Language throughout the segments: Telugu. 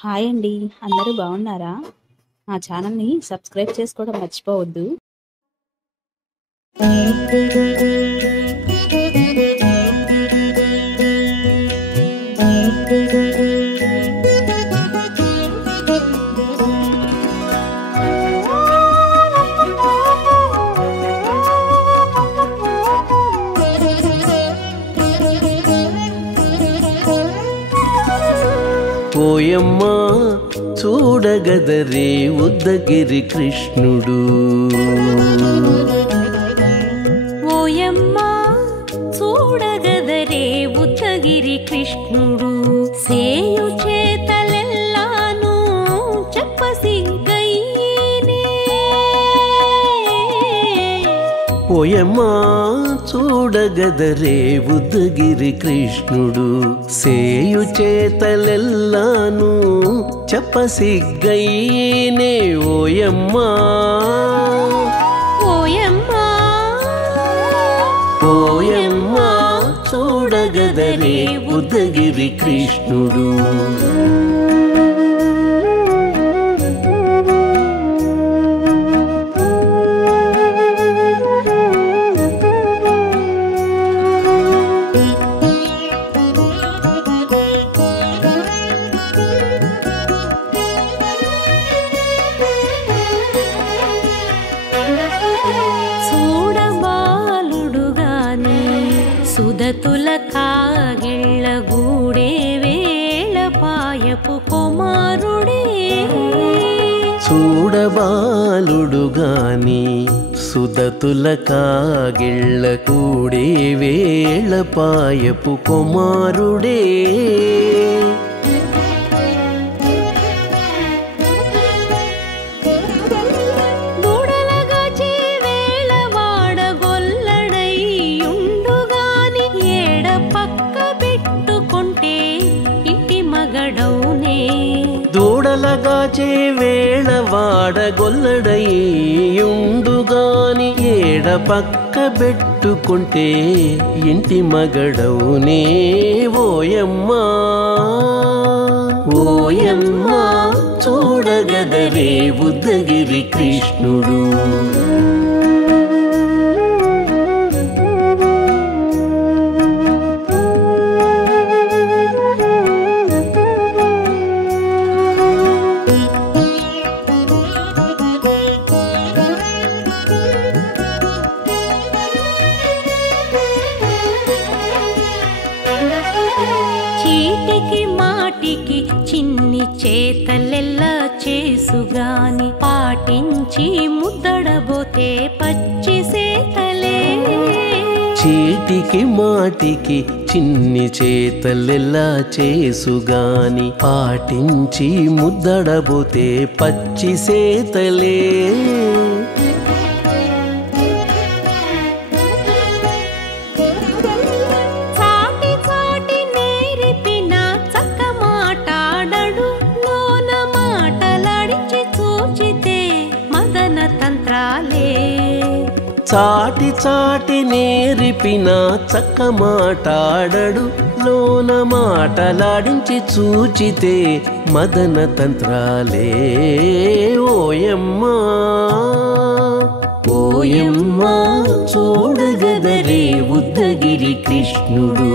హాయ్ అండి. అందరూ బాగున్నారా? మా ఛానల్‌ని సబ్స్క్రైబ్ చేసుకోవడం మర్చిపోవద్దు. ఓయమ్మా చూడగదరే ఉద్దగిరి కృష్ణుడు. ఓయమ్మా చూడగదరే ఉద్దగిరి కృష్ణుడు. సేయు చేతలెల్లాను చెప్పసిగ్గైనే. ఓయమ్మా చూడగదరే ఉద్దగిరి కృష్ణుడు. సేయు చేతలెల్లాను చెప్పసిగ్గైనే. ఓయమ్మా ఓయమ్మా ఓయమ్మా చూడగదరే ఉద్దగిరి కృష్ణుడు. చూడబాలుడుగాని సుదతుల కాగిళ్ళ గూడే వేళపాయపు కుమారుడే. చూడబాలుడుగాని సుదతుల కాగిళ్ళ కూడే వేళపాయపు కుమారుడే. దూడలగాచే వేళవాడ గొల్లడైయుండుగాని ఏడ పక్క పెట్టుకుంటే ఇంటి మగడౌనే. దూడలగాచే వేళవాడ గొల్లడైయుండుగాని ఏడ పక్క పెట్టుకుంటే ఇంటి మగడవునే. ఓయమ్మా ఓయమ్మా చూడగదరే ఉద్దగిరి కృష్ణుడు. చీటికి మాటికి చిన్ని చేతలెల్లా చేసుగాని పాటించి ముద్దడబోతే పచ్చి సేతలే. చీటికి మాటికి చిన్ని చేతలెల్లా చేసుగాని పాటించి ముద్దడబోతే పచ్చి సేతలే. చాటి చాటి నేర్పిన చక్క మాటాడడు లోన మాటలాడించి చూచితే మదన తంత్రాలే. చాటి చాటి నేర్పిన చక్క మాటాడడు లోన మాటలాడించి చూచితే మదన తంత్రాలే. ఓయమ్మా ఓయమ్మా చూడగదరే ఉద్దగిరి కృష్ణుడు.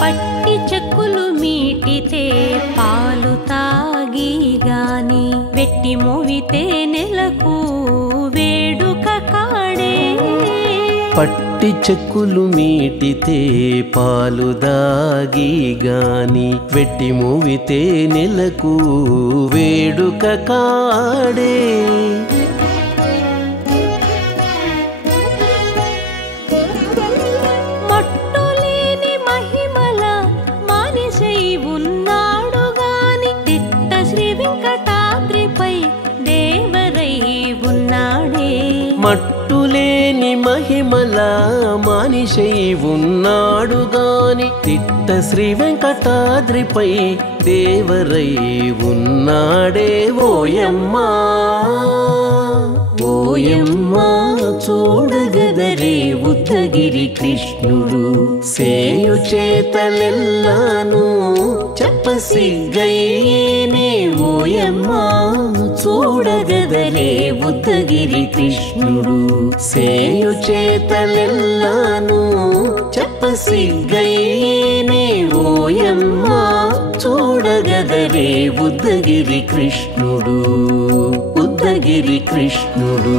పట్టి చెక్కులు మీటితే పాలు తాగి గాని వెట్టి మోవితే నెలకు వేడుక కాడే. పట్టి చెక్కులు మీటితే పాలు దాగి గాని వెట్టి మూవితే నెలకు వేడుక కాడే. మట్టులేని మహిమల మానిషై ఉన్నాడు గాని తిట్ట శ్రీ వెంకటాద్రిపై దేవరై ఉన్నాడే. మట్టులేని మహిమల మహిమలా మనిషై ఉన్నాడు గాని తిట్ట శ్రీ వెంకటాద్రిపై దేవరై ఉన్నాడే ఓయమ్మా ఓయమ్మా చూడగదరే ఉద్దగిరి కృష్ణుడు సేయు చేతలెల్లాను చెప్పసిగ్గైనే ఓయమ్మా చూడగదరే ఉద్దగిరి కృష్ణుడు సేయు చేతలెల్లాను చెప్పసిగ్గైనే ఓయమ్మా చూడగదరే ఉద్దగిరి కృష్ణుడు ఉద్దగిరి కృష్ణుడు.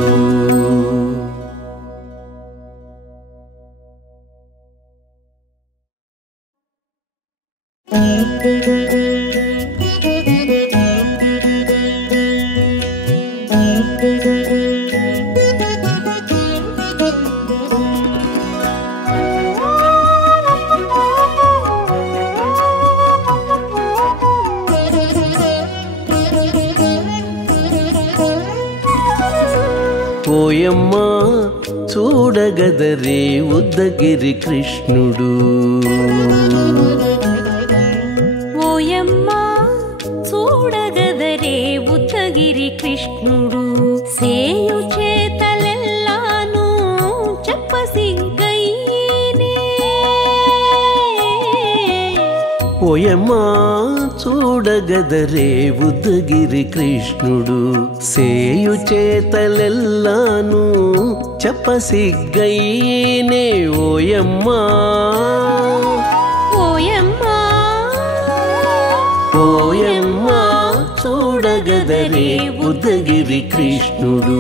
ఓయమ్మా చూడగదరే ఉద్దగిరి కృష్ణుడు ఓయమ్మా చూడగదరే ఉద్దగిరి కృష్ణుడు సేయు చేతలెల్లాను చెప్పసిగ్గైనే ఓయమ్మా చూడగదరే ఉద్దగిరి కృష్ణుడు సేయు చేతలెల్లాను చెప్పసిగ్గైనే ఓయమ్మా ఓయమ్మా ఓయమ్మా చూడగదరే ఉద్దగిరి కృష్ణుడు.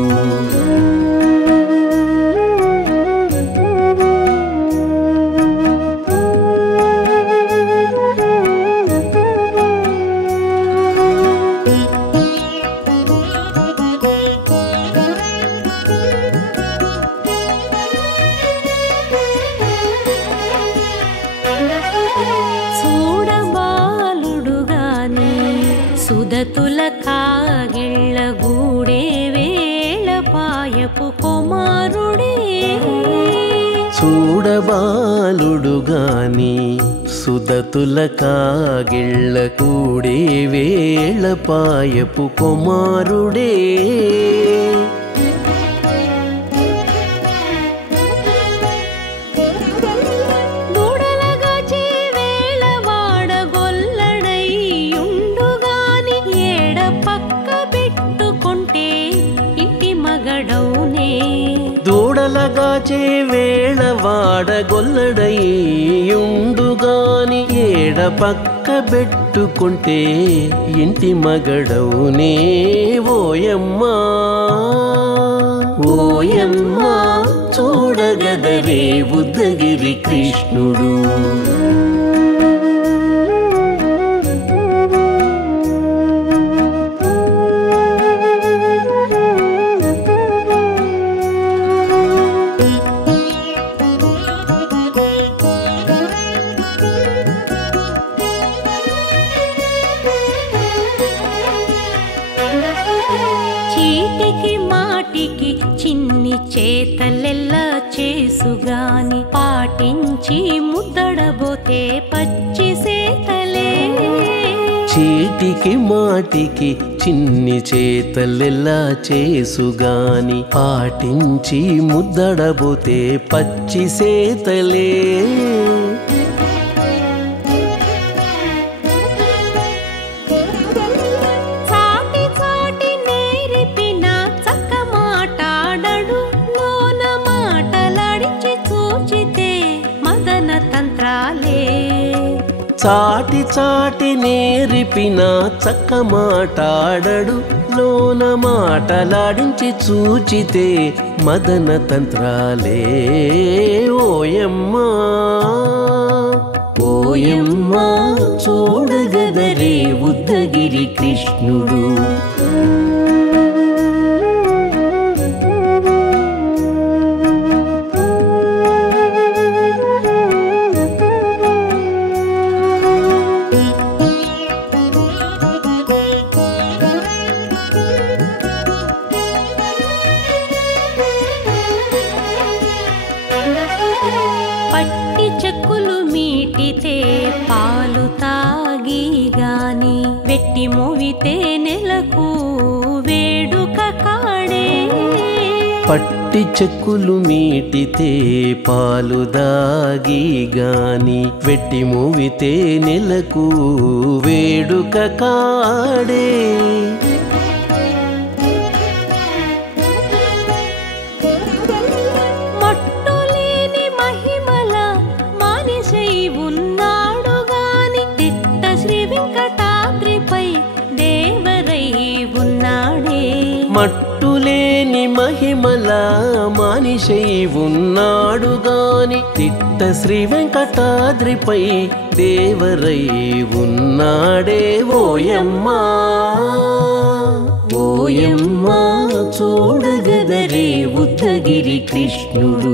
సుదతుల కాగిళ్ళ గూడే వేళపాయపు కుమారుడే చూడబాలుడు గాని సుదతుల కాగిళ్ళ కూడే వేళపాయపు కుమారుడే దూడలగాచే వేళ వాడగొల్లడయ్యుండుగాని ఏడ పక్క పెట్టుకుంటే ఇంటి మగడవునే ఓయమ్మా ఓయమ్మా చూడగదరే ఉద్దగిరి కృష్ణుడు. చీటికి మాటికి చిన్ని చేతలెల్లా చేసుగాని పాటించి ముద్దడబోతే పచ్చి సేతలే చీటికి మాటికి చిన్ని చేతలెల్లా చేసుగాని పాటించి ముద్దడబోతే పచ్చి సేతలే చాటి చాటి నేరిపిన చక్క మాటాడడు లోన మాటలాడించి చూచితే మదన తంత్రాలే ఓయమ్మా ఓయమ్మా చూడగదరే ఉద్దగిరి కృష్ణుడు. పట్టి చెక్కులు మీటితే పాలు తాగి గాని వెట్టి మోవితే నెలకు వేడుక కాడే. పట్టి చెక్కులు మీటితే పాలు దాగి గాని వెట్టి మూవితే నెలకు వేడుక కాడే. మట్టులేని మహిమల మానిషై ఉన్నాడు గాని తిట్ట శ్రీ వెంకటాద్రిపై దేవరై ఉన్నాడే. మట్టులేని మహిమల మానిషై ఉన్నాడు గాని తిట్ట శ్రీ వెంకటాద్రిపై దేవరై ఉన్నాడే. ఓయమ్మా ఓయమ్మా చూడగదరే ఉద్దగిరి కృష్ణుడు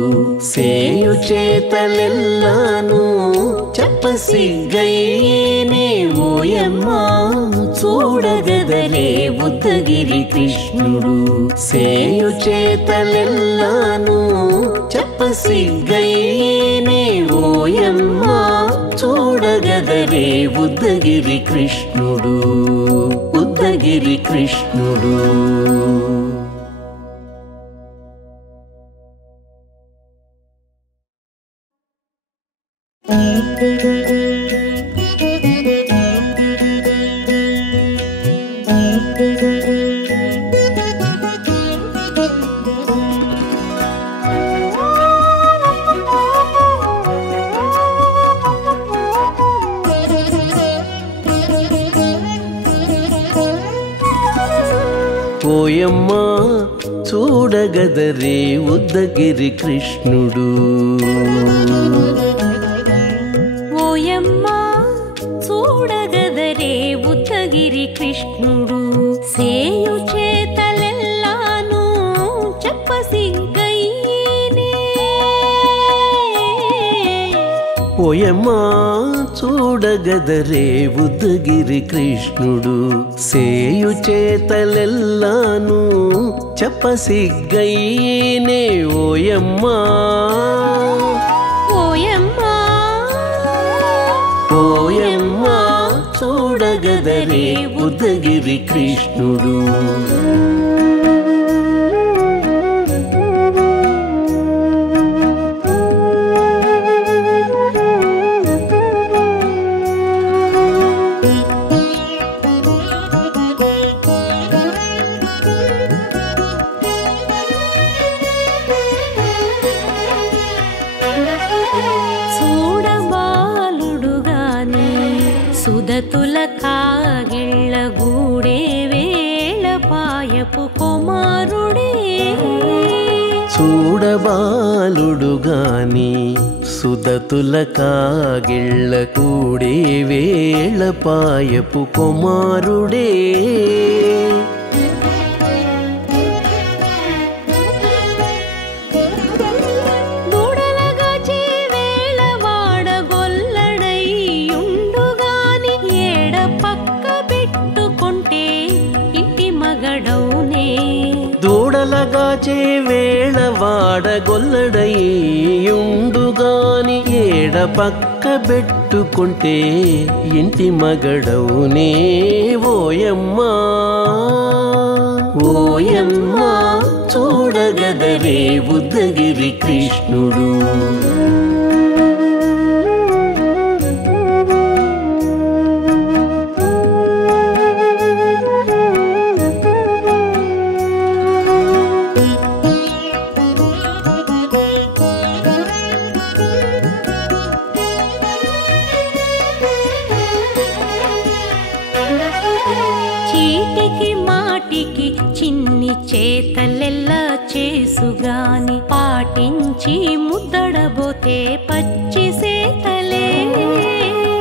సేయు చేతలెల్లాను చెప్పసిగ్గయ్యేనే. ఓయమ్మా చూడగదరే ఉద్దగిరి కృష్ణుడు సేయు చేతలెల్లాను చెప్పసిగ్గయ్యేనే. ఓయమ్మా చూడగదరే ఉద్దగిరి కృష్ణుడు ఉద్దగిరి కృష్ణుడు. ఓయమ్మా చూడగదరే ఉద్దగిరి కృష్ణుడు. ఓయమ్మా చూడగదరే ఉద్దగిరి కృష్ణుడు సేయు చేతలెల్లాను చెప్పసిగ్గయ్యేనే. ఓయమ్మా చూడగదరే ఉద్దగిరి కృష్ణుడు సేయు చేతలెల్లాను చెప్పసిగ్గయ్యేనే. ఓయమ్మా ఓయమ్మా ఓయమ్మా చూడగదరే ఉద్దగిరి కృష్ణుడు. సుదతుల కాగిళ్ళ గూడే వేళ పాయపు కుమారుడే. చూడబాలుడు గాని సుదతుల కాగిళ్ళ కూడే వేళ పాయపు కుమారుడే. దూడలగాచే వేళ వాడగొల్లడయ్యుండుగాని ఏడ పక్క పెట్టుకుంటే ఇంటి మగడవునే. ఓయమ్మా ఓయమ్మా చూడగదరే ఉద్దగిరి కృష్ణుడు. చీటికి మాటికి చిన్ని చేతలెల్లా చేసుగాని పాటించి ముద్దడబోతే పచ్చి సేతలే.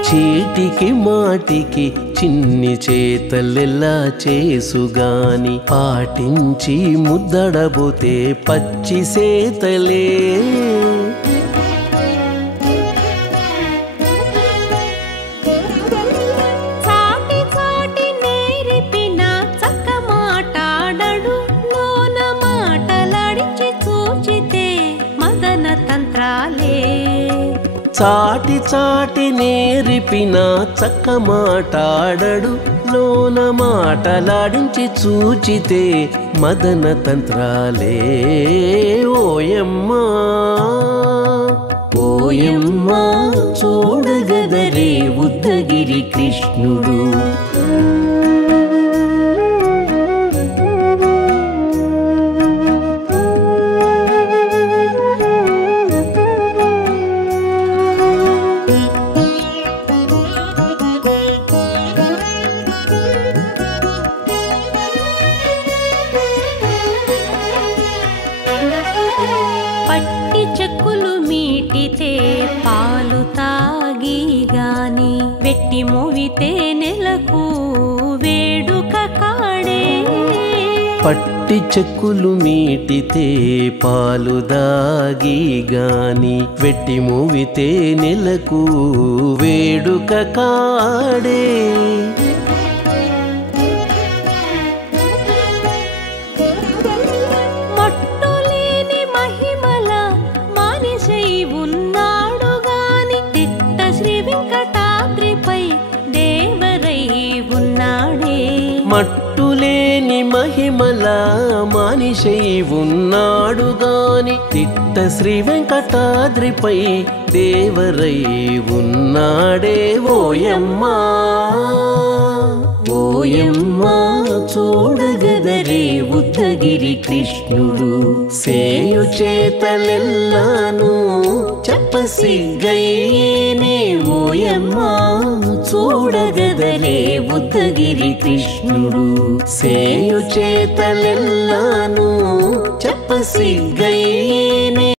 చీటికి మాటికి చిన్ని చేతలెల్లా చేసుగాని పాటించి ముద్దడబోతే పచ్చి సేతలే. తంత్రాలే చాటి చాటి నేర్పిన చక్క మాటాడడు లోన మాటలాడించి చూచితే మదన తంత్రాలే ఓయమ్మా ఓయమ్మా చూడగదరే ఉద్దగిరి కృష్ణుడు పట్టి చెక్కులు మీటితే పాలు తాగి గాని వెట్టి మోవితే నెలకు వేడుక కాడే పట్టి చెక్కులు మీటితే పాలు దాగి గాని వెట్టి మూవితే నెలకు వేడుక కాడే మట్టులేని మహిమల మానిషై ఉన్నాడు గాని తిట్ట శ్రీ వెంకటాద్రిపై దేవరై ఉన్నాడే మట్టులేని మహిమల మానిషై ఉన్నాడు గాని తిట్ట శ్రీ వెంకటాద్రిపై దేవరై ఉన్నాడే ఓయమ్మా ఓయమ్మా చూడగదరే ఉద్దగిరి కృష్ణుడు సేయు చేతలెల్లాను చెప్పసిగ్గయ్యేనే ఓయమ్మా చూడగదరే ఉద్దగిరి కృష్ణుడు సేయు చేతలెల్లాను చెప్పసిగ్గయ్యేనే